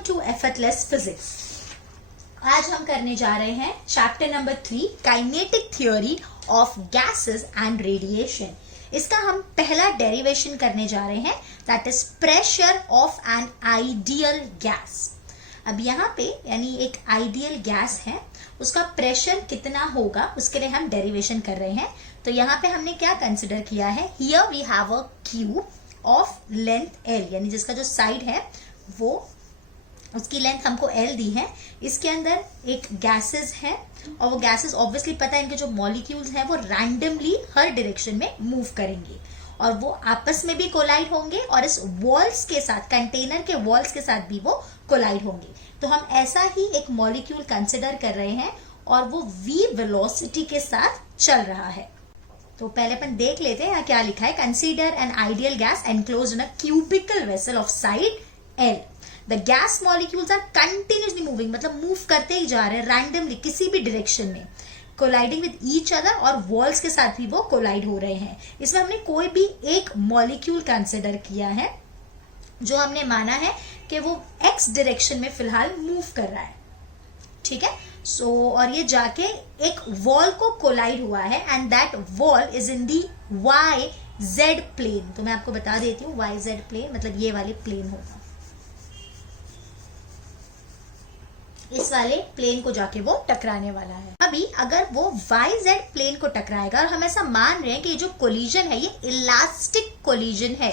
Welcome to effortless physics. आज हम करने जा रहे हैं chapter number 3 kinetic theory of gases and radiation. इसका हम पहला डेरिवेशन करने जा रहे हैं, that is pressure of N ideal gas. अब यहाँ पे यानी एक आइडियल गैस है, उसका प्रेशर कितना होगा उसके लिए हम डेरिवेशन कर रहे हैं। तो यहाँ पे हमने क्या कंसिडर किया है, here we have a cube of length L, यानी जिसका जो साइड है वो उसकी लेंथ हमको एल दी है। इसके अंदर एक गैसेस है और वो गैसेस ऑब्वियसली पता है इनके जो मॉलिक्यूल्स हैं वो रैंडमली हर डायरेक्शन में मूव करेंगे और वो आपस में भी कोलाइड होंगे और इस वॉल्स के साथ, कंटेनर के वॉल्स के साथ भी वो कोलाइड होंगे। तो हम ऐसा ही एक मॉलिक्यूल कंसिडर कर रहे हैं और वो v वेलोसिटी के साथ चल रहा है। तो पहले अपन देख लेते हैं यहाँ क्या लिखा है। Consider an ideal gas enclosed in a cubical vessel of side L. The gas molecules are continuously moving, मतलब मूव करते ही जा रहे हैं रैंडमली किसी भी डायरेक्शन में, कोलाइडिंग विद ईच अदर और वॉल्स के साथ भी वो कोलाइड हो रहे हैं। इसमें हमने कोई भी एक मॉलिक्यूल कंसिडर किया है जो हमने माना है कि वो x डायरेक्शन में फिलहाल मूव कर रहा है, ठीक है। और ये जाके एक वॉल को कोलाइड हुआ है and that wall is in the YZ plane. तो मैं आपको बता देती हूँ YZ प्लेन मतलब ये वाली प्लेन होगा, इस वाले प्लेन को जाके वो टकराने वाला है। अभी अगर वो YZ प्लेन को टकराएगा और हम ऐसा मान रहे हैं कि ये जो कोलिजन है ये इलास्टिक कोलिजन है,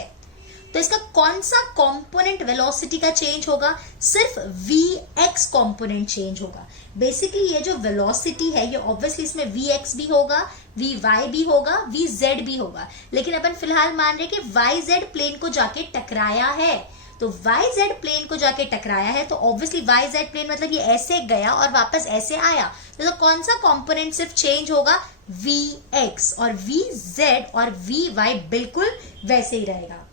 तो इसका कौन सा कंपोनेंट वेलोसिटी का चेंज होगा? सिर्फ Vx कंपोनेंट चेंज होगा। बेसिकली ये जो वेलोसिटी है ये ऑब्वियसली इसमें Vx भी होगा, Vy भी होगा, Vz भी होगा, लेकिन अपन फिलहाल मान रहे हैं कि YZ प्लेन को जाके टकराया है। तो YZ प्लेन को जाके टकराया है तो ऑब्वियसली YZ प्लेन मतलब ये ऐसे गया और वापस ऐसे आया, तो कौन सा कंपोनेंट सिर्फ चेंज होगा? Vx, और Vz और Vy बिल्कुल वैसे ही रहेगा।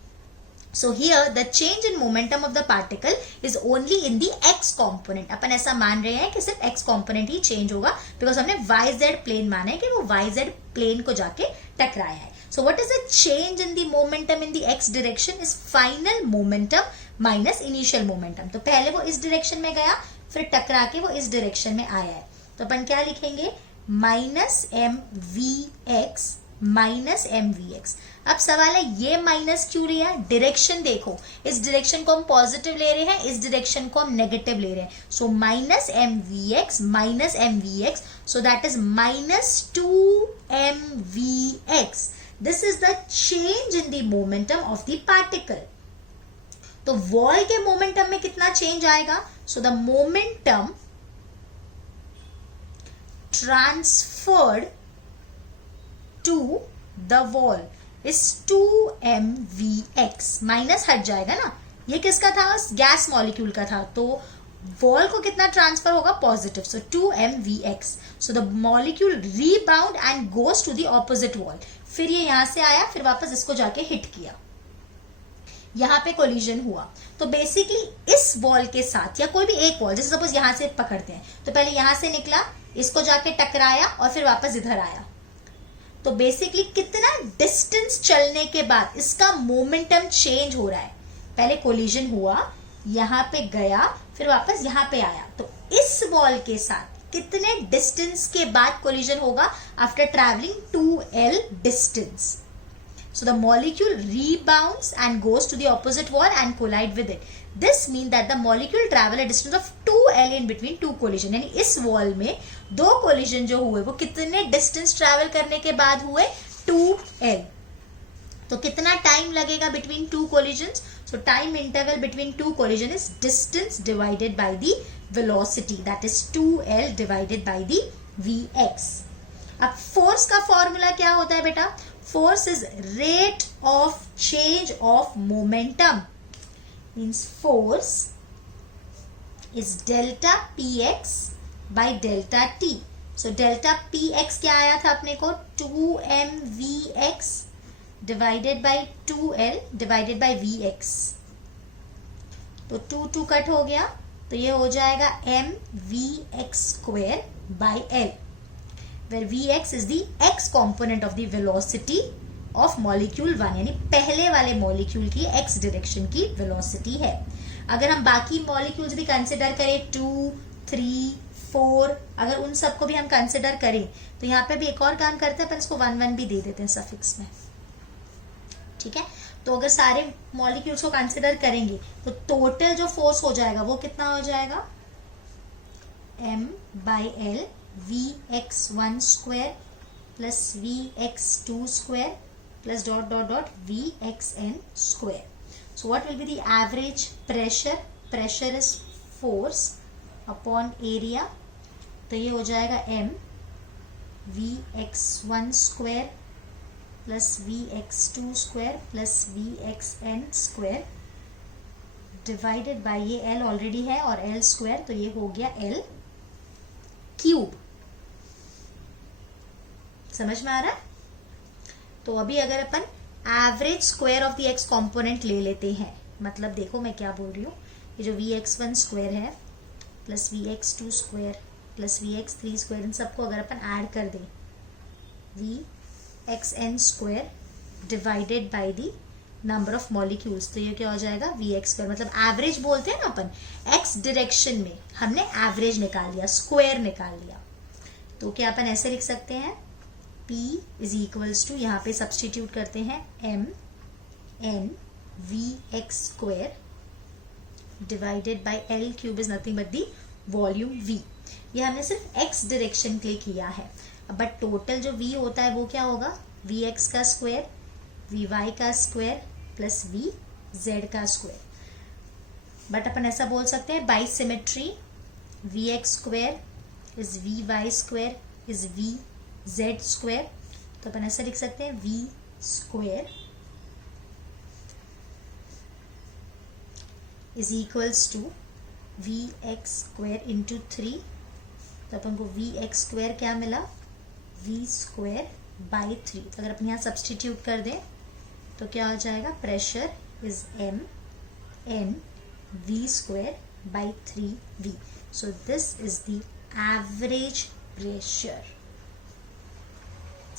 So here the change in momentum of the particle is only in the x component. अपन ऐसा मान रहे हैं कि सिर्फ x component ही change होगा because हमने YZ plane माना है कि वो YZ plane को जाके टकराया है। So what is the change in the momentum in the x direction is final momentum minus initial momentum. तो पहले वो इस direction में गया फिर टकरा के वो इस direction में आया है, तो अपन क्या लिखेंगे? Minus mvx minus mvx। अब सवाल है ये माइनस क्यों लिया? डायरेक्शन देखो, इस डायरेक्शन को हम पॉजिटिव ले रहे हैं, इस डायरेक्शन को हम नेगेटिव ले रहे हैं। So minus mvx minus mvx, so that is minus 2mvx। This is the change in the momentum of the particle. तो वॉल के मोमेंटम में कितना चेंज आएगा? So the momentum transferred to the wall is 2mvx। Minus हट जाएगा ना, ये किसका था? गैस मॉलिक्यूल का था, तो वॉल को कितना ट्रांसफर होगा? Positive, so 2mvx। So the molecule rebound and goes to the opposite wall. फिर ये यहां से आया फिर वापस इसको जाके हिट किया, यहाँ पे कोलिजन हुआ। तो बेसिकली इस वॉल के साथ या कोई भी एक वॉल, जैसे सपोज यहां से पकड़ते हैं तो पहले यहां से निकला, इसको जाके टकराया और फिर वापस इधर आया। तो बेसिकली कितना डिस्टेंस चलने के बाद इसका मोमेंटम चेंज हो रहा है? पहले कोलिजन हुआ, यहाँ पे गया फिर वापस यहाँ पे आया, तो इस वॉल के साथ कितने डिस्टेंस के बाद कोलिजन होगा? After travelling 2L distance. So the molecule rebounds and goes to the opposite wall and collide with it. This means that the molecule travel a distance of 2L in between two collision. यानी इस wall में दो collision जो हुए वो कितने distance travel करने के बाद हुए? 2L। तो कितना टाइम लगेगा between two collisions? So time interval between two collision is distance divided by the velocity, that is 2L divided by the Vx। अब फोर्स का फॉर्मूला क्या होता है बेटा? Force is rate of change of momentum. Means force is delta px by delta t. So delta px क्या आया था अपने को? 2mvx divided by 2l divided by vx. तो 2 कट हो गया तो ये हो जाएगा mvx square by l, where Vx is the x component of the velocity of molecule 1, यानी पहले वाले मॉलिक्यूल की x डायरेक्शन की वेलोसिटी है। अगर हम बाकी मॉलिक्यूल्स भी कंसिडर करें 2, 3, 4, अगर उन सबको भी हम कंसिडर करें तो यहाँ पे भी एक और काम करते हैं, अपन इसको 1 भी दे देते हैं सफिक्स में, ठीक है। तो अगर सारे मॉलिक्यूल्स को कंसिडर करेंगे तो टोटल जो फोर्स हो जाएगा वो कितना हो जाएगा, m/l Vx1 square plus Vx2 square plus dot dot dot Vxn square. So what will be the average pressure? Pressure is force upon area. तो ये हो जाएगा m Vx1 square plus Vx2 square plus Vxn square divided by ये l already है और l square, तो ये हो गया l क्यूब। समझ में आ रहा है? तो अभी अगर अपन average square of the x component ले लेते हैं, मतलब देखो मैं क्या बोल रही हूँ, ये जो Vx1 स्क्वायर है plus Vx2 square plus Vx3 square, इन सबको अगर अपन ऐड कर दें Vxn square divided by the number of molecules, तो ये क्या हो जाएगा Vx स्क्वायर। मतलब एवरेज बोलते हैं ना अपन, एक्स डायरेक्शन में हमने एवरेज निकाल लिया, स्क्वायर निकाल लिया, तो क्या अपन ऐसे लिख सकते हैं P इज इक्वल्स टू, यहाँ पे सब्सटीट्यूट करते हैं mn Vx square divided bye L cube is nothing but the volume V। ये हमने सिर्फ x डायरेक्शन के लिए किया है, बट टोटल जो V होता है वो क्या होगा, Vx का स्क्वायर Vy का स्क्वायर प्लस Vz का स्क्वायर। बट अपन ऐसा बोल सकते हैं by symmetry Vx square is Vy square is Vz square, तो अपन ऐसा लिख सकते हैं V square is equals to Vx square into 3, तो अपन को Vx स्क्वायर क्या मिला, V स्क्वायर बाई 3। तो अगर अपन यहाँ सब्सटीट्यूट कर दें तो क्या हो जाएगा, pressure is mn V square by 3V। So this is the average pressure.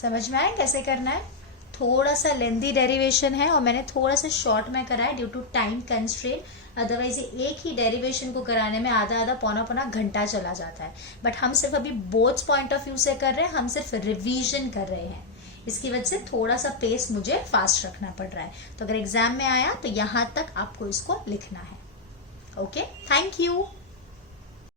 समझ में आया कैसे करना है? थोड़ा सा लेंदी डेरिवेशन है और मैंने थोड़ा सा शॉर्ट में करा है due to time constraint, otherwise एक ही डेरिवेशन को कराने में आधा पौना घंटा चला जाता है। बट हम सिर्फ अभी बोथ्स पॉइंट ऑफ व्यू से कर रहे हैं, हम सिर्फ रिवीजन कर रहे हैं, इसकी वजह से थोड़ा सा पेस मुझे फास्ट रखना पड़ रहा है। तो अगर एग्जाम में आया तो यहाँ तक आपको इसको लिखना है। Okay, thank you.